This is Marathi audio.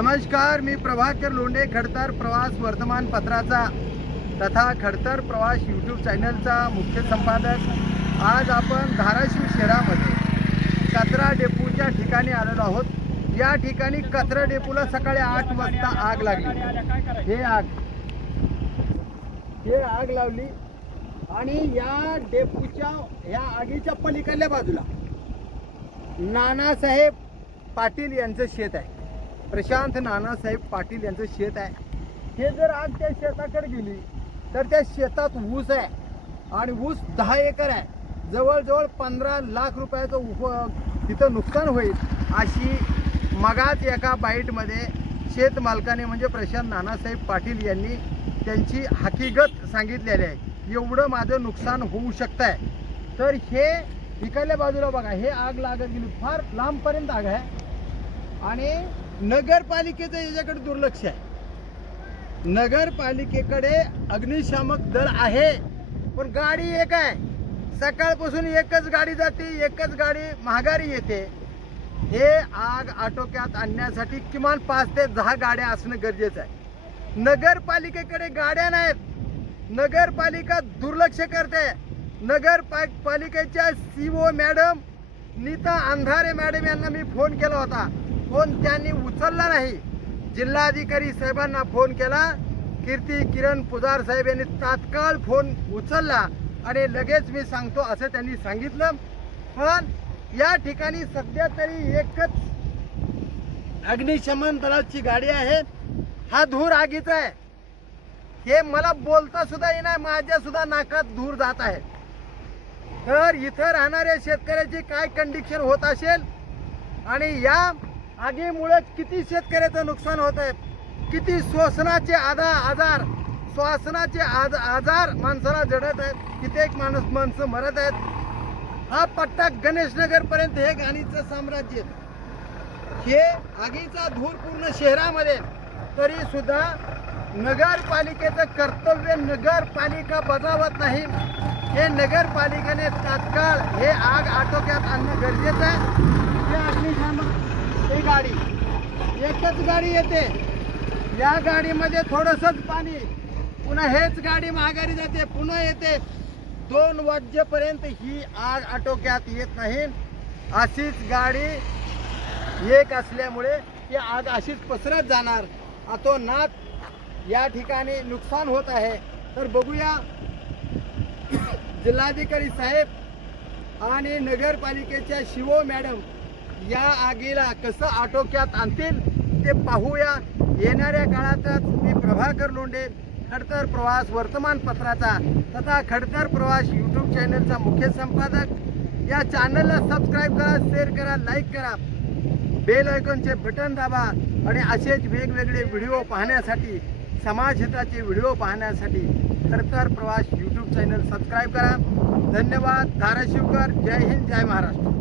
नमस्कार, मी प्रभाकर लोंढे, खडतर प्रवास वर्तमानपत्राचा तथा खडतर प्रवास यूट्यूब चॅनलचा मुख्य संपादक। आज आपण धाराशिव शहरामध्ये कचरा डेपोच्या ठिकाणी आलेलो आहोत। या ठिकाणी कचरा डेपोला सकाळी 8 वाजता आग लागली। हे आग लावली आणि या डेपोच्या या आगीच्या पलीकडल्या बाजूला नानासाहेब पाटील यांचं शेत आहे। प्रशांत नानासाहेब पाटील यांचं शेत आहे। हे जर आग त्या शेताकडे गेली तर त्या शेतात ऊस आहे आणि ऊस 10 एकर आहे। जवळजवळ 15 लाख रुपयाचं तिथं नुकसान होईल अशी मगाच एका बाईटमध्ये शेत मालकाने म्हणजे प्रशांत नानासाहेब पाटील यांनी त्यांची हकीकत सांगितलेली आहे। एवढं माझं नुकसान होऊ शकतंय। तर हे इकडल्या बाजूला बघा, हे आग लागत गेली, फार लांबपर्यंत आग आहे आणि नगरपालिकेचं याच्याकडे दुर्लक्ष आहे। नगरपालिकेकडे अग्निशामक दल आहे पण गाडी एक आहे। सकाळपासून एकच गाडी जाते, एकच गाडी माघारी येते। हे आग आटोक्यात आणण्यासाठी किमान 5 ते 10 गाड्या असणं गरजेचं आहे। नगरपालिकेकडे गाड्या नाहीत, नगरपालिका दुर्लक्ष करते। नगरपालिकेच्या सीओ मॅडम नीता अंधारे मॅडम यांना मी फोन केला होता, फोन त्यांनी उचलला नाही। जिल्हाधिकारी साहेबांना फोन केला, कीर्ती किरण पुजार साहेब यांनी तात्काळ फोन उचलला आणि लगेच मी सांगतो असं त्यांनी सांगितलं। पण या ठिकाणी सध्या तरी एकच अग्निशमन दलाची गाडी आहे। हा धूर आगीचा आहे, हे मला बोलता सुद्धा येणार, माझ्या सुद्धा नाकात धूर जात आहे। तर इथं राहणाऱ्या शेतकऱ्याची काय कंडिशन होत असेल आणि या आगीमुळे किती शेतकऱ्याचं नुकसान होत आहे, किती श्वसनाचे आजार माणसाला जडत आहेत, कित्येक माणसं मरत आहेत। हा पट्टा गणेशनगर पर्यंत हे घाणीचं साम्राज्य, हे आगीचा धूर पूर्ण शहरामध्ये। तरी सुद्धा नगरपालिकेचं कर्तव्य नगरपालिका बजावत नाही। हे नगरपालिकेने तात्काळ हे आग आटोक्यात आणणं गरजेचं आहे। हे अग्निशामक ही गाडी एकच गाडी येते, या गाडीमध्ये थोडंसंच पाणी, पुन्हा हेच गाडी माघारी जाते, पुन्हा येते। 2 वाजेपर्यंत ही आग आटोक्यात येत नाही। अशीच गाडी एक असल्यामुळे ही आग अशीच पसरत जाणार। अतोनात या ठिकाणी नुकसान होत आहे। तर बघूया जिल्हाधिकारी साहेब आणि नगरपालिकेच्या शिवो मॅडम या आगीला कसं आटोक्यात आणतील ते पाहूया। येणाऱ्या काळातच मी प्रभाकर लोंढे, खडतर प्रवास वर्तमानपत्राचा तथा खडतर प्रवास यूट्यूब चॅनलचा मुख्य संपादक। या चॅनलला सबस्क्राईब करा, शेअर करा, लाईक करा, बेल आयकॉनचे बटन दाबा आणि असेच वेगवेगळे व्हिडिओ पाहण्यासाठी, समाजहिताचे व्हिडिओ पाहण्यासाठी खडतर प्रवास यूट्यूब चॅनल सबस्क्राईब करा। धन्यवाद। धाराशिवकर, जय हिंद, जय महाराष्ट्र।